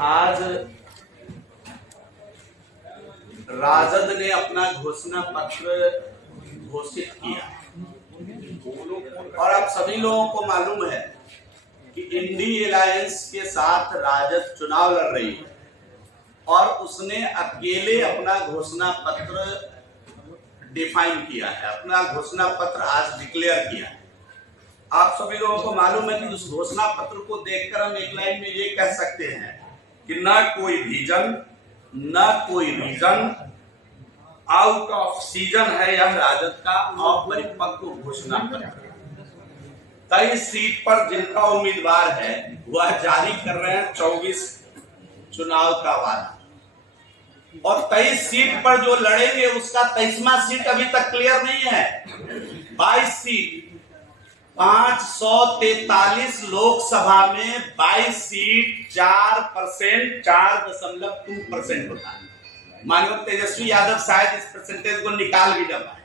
आज राजद ने अपना घोषणा पत्र घोषित किया और आप सभी लोगों को मालूम है कि इंडी अलायंस के साथ राजद चुनाव लड़ रही है और उसने अकेले अपना घोषणा पत्र डिफाइन किया है, अपना घोषणा पत्र आज डिक्लेयर किया है। आप सभी लोगों को मालूम है कि उस घोषणा पत्र को देखकर हम एक लाइन में ये कह सकते हैं कि न कोई विजन न कोई रीजन, आउट ऑफ सीजन है यह राजद का अपरिपक्व घोषणा पत्र। 23 सीट पर जिनका उम्मीदवार है वह जारी कर रहे हैं 24 चुनाव का वादा और 23 सीट पर जो लड़ेंगे उसका 23वां सीट अभी तक क्लियर नहीं है। 22 सीट 543 लोकसभा में 22 सीट 4%, 4.2% होता है। माननीय तेजस्वी यादव शायद इस परसेंटेज को निकाल भी ना पाए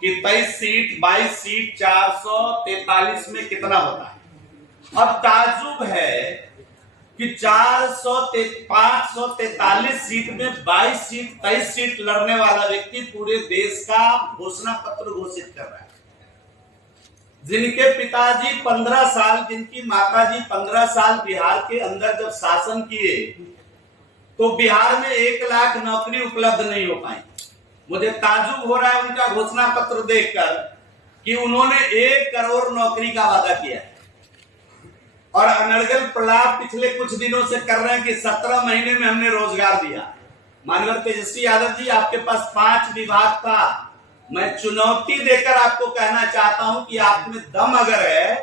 कि 23 सीट 22 सीट 443 में कितना होता है। अब ताज्जुब है कि 543 सीट में 22 सीट 23 सीट लड़ने वाला व्यक्ति पूरे देश का घोषणा पत्र घोषित कर रहा है। जिनके पिताजी 15 साल, जिनकी माताजी 15 साल बिहार के अंदर जब शासन किए तो बिहार में 1 लाख नौकरी उपलब्ध नहीं हो पाई। मुझे ताज्जुब हो रहा है उनका घोषणा पत्र देखकर कि उन्होंने 1 करोड़ नौकरी का वादा किया है और अनर्गल प्रलाप पिछले कुछ दिनों से कर रहे हैं कि 17 महीने में हमने रोजगार दिया। माननीय तेजस्वी यादव जी, आपके पास 5 विभाग था। मैं चुनौती देकर आपको कहना चाहता हूं कि आप में दम अगर है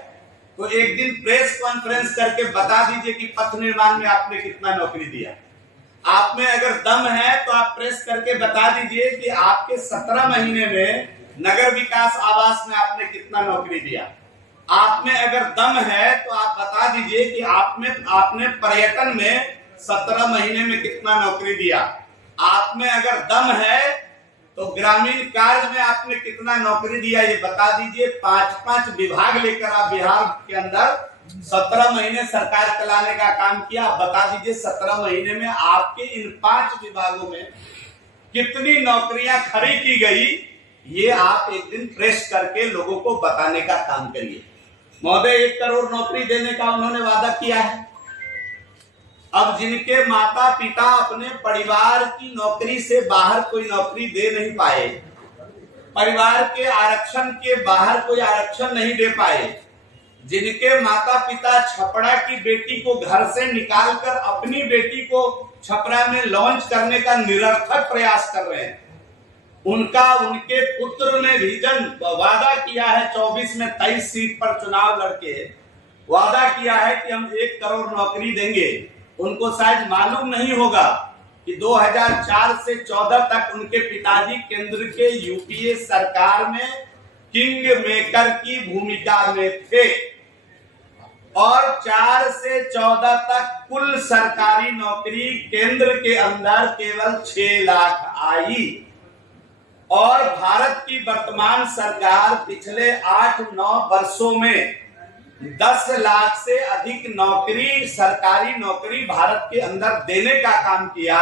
तो एक दिन प्रेस कॉन्फ्रेंस करके बता दीजिए कि पथ निर्माण में आपने कितना नौकरी दिया। आप में अगर दम है तो आप प्रेस करके बता दीजिए कि आपके 17 महीने में नगर विकास आवास में आपने कितना नौकरी दिया। आप में अगर दम है तो आप बता दीजिए कि आपने पर्यटन में 17 महीने में कितना नौकरी दिया। आप में अगर दम है तो ग्रामीण कार्य में आपने कितना नौकरी दिया, ये बता दीजिए। 5-5 विभाग लेकर आप बिहार के अंदर 17 महीने सरकार चलाने का काम किया। आप बता दीजिए 17 महीने में आपके इन 5 विभागों में कितनी नौकरियां खड़ी की गई, ये आप एक दिन प्रेस करके लोगों को बताने का काम करिए। महोदय 1 करोड़ नौकरी देने का उन्होंने वादा किया है। अब जिनके माता पिता अपने परिवार की नौकरी से बाहर कोई नौकरी दे नहीं पाए, परिवार के आरक्षण के बाहर कोई आरक्षण नहीं दे पाए, जिनके माता पिता छपरा की बेटी को घर से निकालकर अपनी बेटी को छपरा में लॉन्च करने का निरर्थक प्रयास कर रहे हैं, उनके पुत्र ने विजन वादा किया है 24 में 23 सीट पर चुनाव लड़के वादा किया है कि हम 1 करोड़ नौकरी देंगे। उनको शायद मालूम नहीं होगा कि 2004 से 14 तक उनके पिताजी केंद्र के यूपीए सरकार में किंग मेकर की भूमिका में थे और 4 से 14 तक कुल सरकारी नौकरी केंद्र के अंदर केवल 6 लाख आई और भारत की वर्तमान सरकार पिछले 8-9 वर्षों में 10 लाख से अधिक नौकरी, सरकारी नौकरी भारत के अंदर देने का काम किया।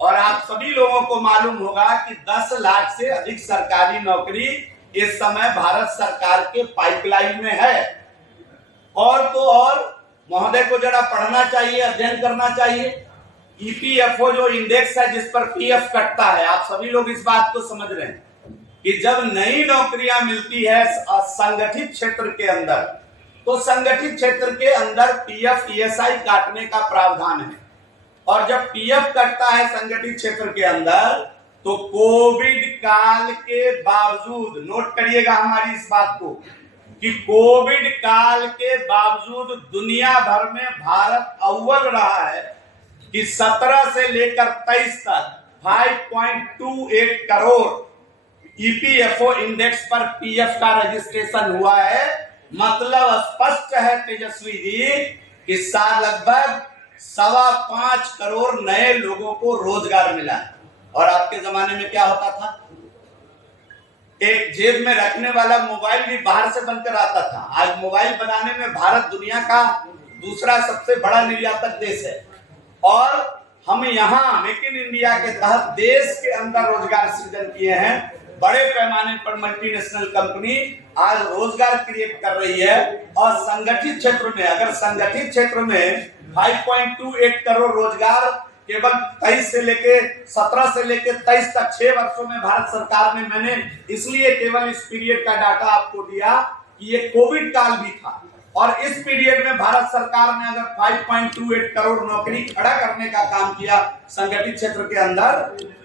और आप सभी लोगों को मालूम होगा कि 10 लाख से अधिक सरकारी नौकरी इस समय भारत सरकार के पाइपलाइन में है। और तो और महोदय को जरा पढ़ना चाहिए, अध्ययन करना चाहिए। ईपीएफओ जो इंडेक्स है जिस पर पीएफ कटता है, आप सभी लोग इस बात को समझ रहे हैं कि जब नई नौकरियां मिलती है संगठित क्षेत्र के अंदर तो संगठित क्षेत्र के अंदर पीएफ ईएसआई काटने का प्रावधान है और जब पीएफ कटता है संगठित क्षेत्र के अंदर तो कोविड काल के बावजूद, नोट करिएगा हमारी इस बात को, कि कोविड काल के बावजूद दुनिया भर में भारत अव्वल रहा है कि 17 से लेकर 23 तक 5.28 करोड़ ईपीएफओ इंडेक्स पर पीएफ का रजिस्ट्रेशन हुआ है। मतलब स्पष्ट है तेजस्वी जी कि लगभग 5.25 करोड़ नए लोगों को रोजगार मिला है। और आपके जमाने में क्या होता था, एक जेब में रखने वाला मोबाइल भी बाहर से बनकर आता था। आज मोबाइल बनाने में भारत दुनिया का दूसरा सबसे बड़ा निर्यातक देश है। और हम यहाँ मेक इन इंडिया के तहत देश के अंदर रोजगार सृजन किए हैं। बड़े पैमाने पर मल्टीनेशनल कंपनी आज रोजगार क्रिएट कर रही है और संगठित क्षेत्र में, अगर संगठित क्षेत्र में 5.28 करोड़ रोजगार केवल 23 से लेके 17 से लेके 23 तक 6 वर्षों में भारत सरकार ने, मैंने इसलिए केवल इस पीरियड का डाटा आपको दिया कि ये कोविड काल भी था और इस पीरियड में भारत सरकार ने अगर 5.28 करोड़ नौकरी खड़ा करने का काम किया संगठित क्षेत्र के अंदर,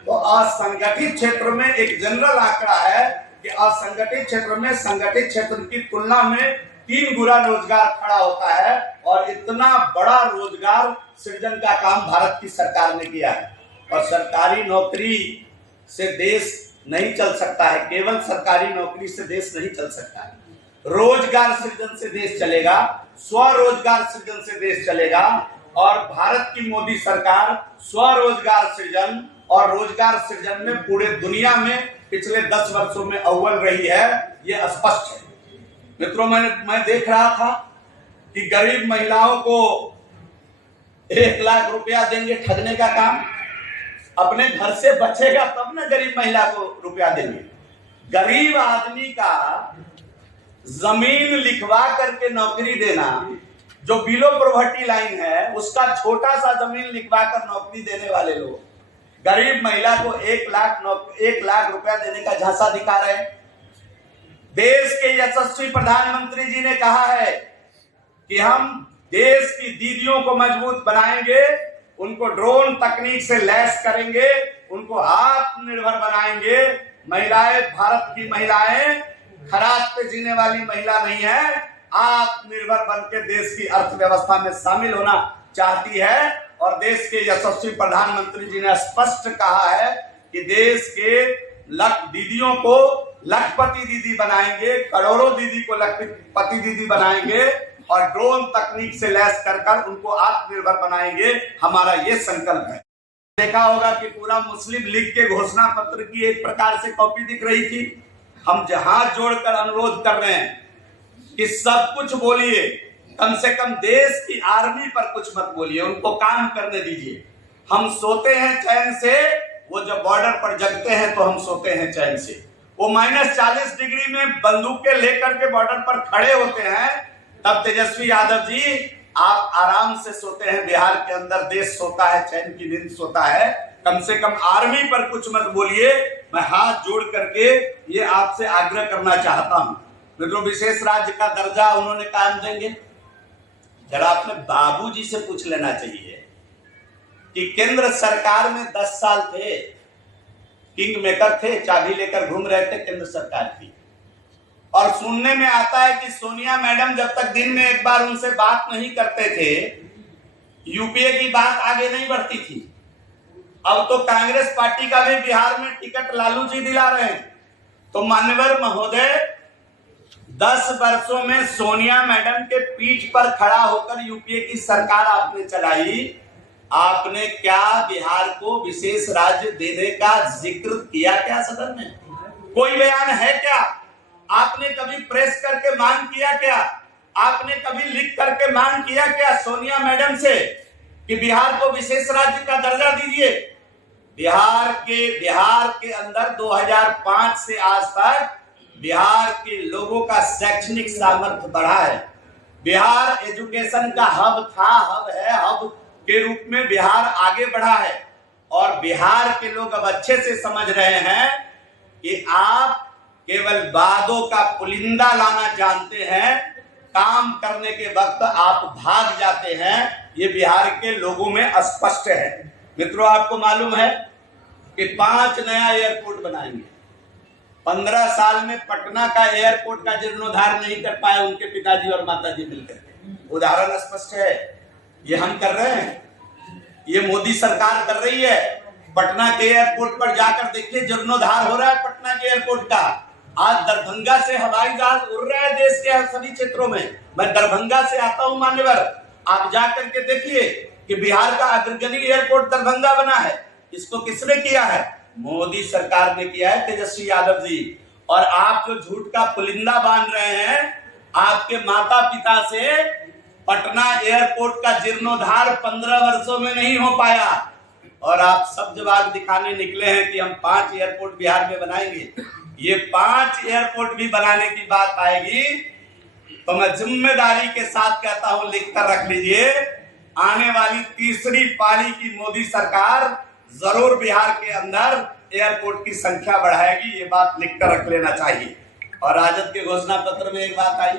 तो असंगठित क्षेत्र में एक जनरल आंकड़ा है कि असंगठित क्षेत्र में संगठित क्षेत्र की तुलना में 3 गुना रोजगार खड़ा होता है और इतना बड़ा रोजगार सृजन का काम भारत की सरकार ने किया है। और सरकारी नौकरी से देश नहीं चल सकता है, केवल सरकारी नौकरी से देश नहीं चल सकता है। रोजगार सृजन से देश चलेगा, स्वरोजगार सृजन से देश चलेगा और भारत की मोदी सरकार स्वरोजगार सृजन और रोजगार सृजन में पूरे दुनिया में पिछले 10 वर्षों में अव्वल रही है, ये स्पष्ट है। मित्रों, मैं देख रहा था कि गरीब महिलाओं को 1 लाख रुपया देंगे ठगने का काम, अपने घर से बचेगा तब ना गरीब महिला को रुपया देंगे। गरीब आदमी का जमीन लिखवा करके नौकरी देना, जो बिलो पॉवर्टी लाइन है उसका छोटा सा जमीन लिखवा कर नौकरी देने वाले लोग गरीब महिला को 1 लाख रुपया देने का झांसा दिखा रहे हैं। देश के यशस्वी प्रधानमंत्री जी ने कहा है कि हम देश की दीदियों को मजबूत बनाएंगे, उनको ड्रोन तकनीक से लैस करेंगे, उनको आत्मनिर्भर बनाएंगे। महिलाएं, भारत की महिलाएं खराब पे जीने वाली महिला नहीं है, आत्मनिर्भर बनकर देश की अर्थव्यवस्था में शामिल होना चाहती है। और देश के यशस्वी प्रधानमंत्री जी ने स्पष्ट कहा है कि देश के दीदियों को लखपति दीदी बनाएंगे, करोड़ों दीदी को लखपति दीदी बनाएंगे और ड्रोन तकनीक से लैस कर उनको आत्मनिर्भर बनाएंगे। हमारा ये संकल्प है। देखा होगा कि पूरा मुस्लिम लीग के घोषणा पत्र की एक प्रकार से कॉपी दिख रही थी। हम हाथ जोड़कर अनुरोध कर रहे हैं कि सब कुछ बोलिए, कम से कम देश की आर्मी पर कुछ मत बोलिए, उनको काम करने दीजिए। हम सोते हैं चैन से, वो जब बॉर्डर पर जगते हैं तो हम सोते हैं चैन से। वो -40 डिग्री में बंदूकें लेकर के बॉर्डर पर खड़े होते हैं, तब तेजस्वी यादव जी आप आराम से सोते हैं। बिहार के अंदर देश सोता है, चैन की नींद सोता है। कम से कम आर्मी पर कुछ मत बोलिए। मैं हाथ जोड़ करके ये आपसे आग्रह करना चाहता हूं। मित्रों, विशेष राज्य का दर्जा उन्होंने कायम देंगे। जरा अपने बाबूजी से पूछ लेना चाहिए कि केंद्र सरकार में 10 साल थे, किंग मेकर थे, चाबी लेकर घूम रहे थे केंद्र सरकार की। और सुनने में आता है कि सोनिया मैडम जब तक दिन में एक बार उनसे बात नहीं करते थे, यूपीए की बात आगे नहीं बढ़ती थी। अब तो कांग्रेस पार्टी का भी बिहार में टिकट लालू जी दिला रहे हैं। तो मान्यवर महोदय, 10 वर्षों में सोनिया मैडम के पीठ पर खड़ा होकर यूपीए की सरकार आपने चलाई। आपने क्या बिहार को विशेष राज्य देने का जिक्र किया क्या सदन में? कोई बयान है क्या? आपने कभी प्रेस करके मांग किया क्या? आपने कभी लिख करके मांग किया क्या सोनिया मैडम से कि बिहार को विशेष राज्य का दर्जा दीजिए? बिहार के अंदर 2005 से आज तक बिहार के लोगों का शैक्षणिक सामर्थ्य बढ़ा है। बिहार एजुकेशन का हब था, हब है, हब के रूप में बिहार आगे बढ़ा है। और बिहार के लोग अब अच्छे से समझ रहे हैं कि आप केवल वादों का पुलिंदा लाना जानते हैं, काम करने के वक्त आप भाग जाते हैं। ये बिहार के लोगों में स्पष्ट है। मित्रों, आपको मालूम है कि 5 नया एयरपोर्ट बनाएंगे। 15 साल में पटना का एयरपोर्ट का जीर्णोद्धार नहीं कर पाए उनके पिताजी और माताजी मिलकर। उदाहरण स्पष्ट है, ये हम कर रहे हैं, ये मोदी सरकार कर रही है। पटना के एयरपोर्ट पर जाकर देखिए, जीर्णोद्धार हो रहा है पटना के एयरपोर्ट का। आज दरभंगा से हवाई जहाज उड़ रहे हैं देश के सभी क्षेत्रों में। मैं दरभंगा से आता हूं मान्यवर, आप जाकर के देखिए कि बिहार का अग्रगण्य एयरपोर्ट दरभंगा बना है। इसको किसने किया है? मोदी सरकार ने किया है, तेजस्वी यादव जी। और आप जो झूठ का पुलिंदा बांध रहे हैं, आपके माता पिता से पटना एयरपोर्ट का जीर्णोद्धार 15 वर्षों में नहीं हो पाया, और आप सब जब आग दिखाने निकले हैं कि हम 5 एयरपोर्ट बिहार में बनाएंगे, ये 5 एयरपोर्ट भी बनाने की बात आएगी तो मैं जिम्मेदारी के साथ कहता हूं, लिखकर रख लीजिए, आने वाली तीसरी पारी की मोदी सरकार जरूर बिहार के अंदर एयरपोर्ट की संख्या बढ़ाएगी। ये बात लिखकर रख लेना चाहिए। और राजद के घोषणा पत्र में एक बात आई,